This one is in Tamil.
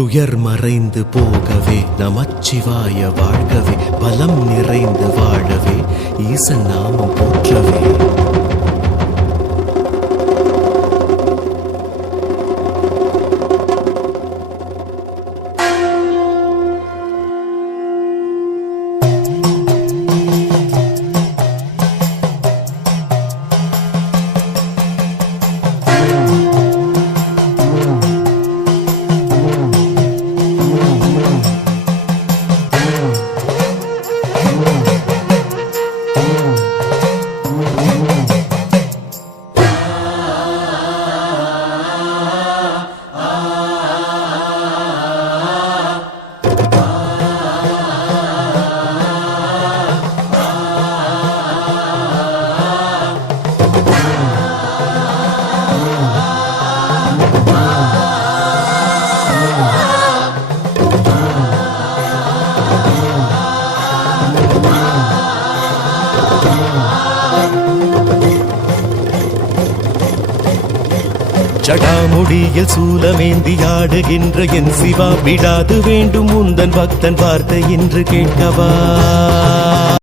துயர் மறைந்து போகவே நமச்சிவாய வாழ்கவே பலம் நிறைந்து வாழவே ஈசன் நாமம் போற்றவே. ஜடாமுடியில் சூலமேந்தி ஆடுகின்ற என் சிவா, விடாது வேண்டும் உந்தன் பக்தன் வார்த்தை என்று கேட்கவா.